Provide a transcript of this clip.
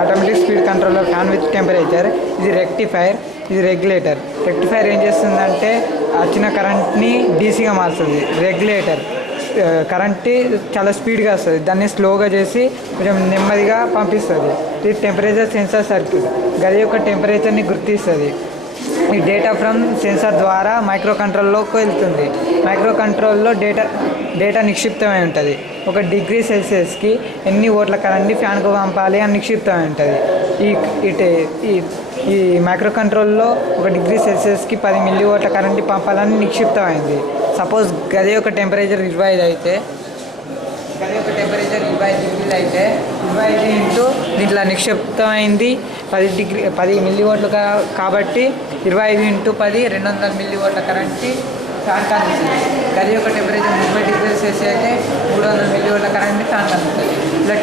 Automatic speed controller fan with temperature. ఇది rectifier, ఇది regulator. Rectifier ఏం చేస్తుందంటే వచ్చిన కరెంట్ని డీసీగా మారుస్తుంది. రెగ్యులేటర్ కరెంట్ చాలా స్పీడ్గా వస్తుంది, దాన్ని స్లోగా చేసి కొంచెం నెమ్మదిగా పంపిస్తుంది. ఇది టెంపరేచర్ సెన్సార్ సర్క్యూట్, గది యొక్క టెంపరేచర్ని గుర్తిస్తుంది. ఈ డేటా ఫ్రమ్ సెన్సార్ ద్వారా మైక్రో కంట్రోల్లోకి వెళ్తుంది. మైక్రో కంట్రోల్లో డేటా నిక్షిప్తమై ఉంటుంది. 1 డిగ్రీ సెల్సియస్కి ఎన్ని వోల్ట్ల కరెంట్ని ఫ్యాన్కు పంపాలి అని నిక్షిప్తమై ఉంటుంది. ఈ మైక్రో కంట్రోల్లో 1 డిగ్రీ సెల్సియస్కి 10 మిల్లీ వోల్ట్ల కరెంట్ని పంపాలని నిక్షిప్తమైంది. సపోజ్ గది యొక్క టెంపరేచర్ 25 అయితే, గది యొక్క టెంపరేచర్ 25 డిగ్రీలు అయితే 25 ఇంటూ దీంట్లో నిక్షిప్తమైంది 10 మిల్లీ వోల్ట్లు కాబట్టి 25 ఇంటూ 10 200 మిల్లీ వోల్ట్ల కరెంట్ని ఫ్యాన్ అందిస్తుంది. గది యొక్క టెంపరేచర్ 30 డిగ్రీ సెల్సియస్ అయితే 300 మిల్లీ వోల్ట్ల కరెంట్ని ఫ్యాన్ అందిస్తుంది. ఇలా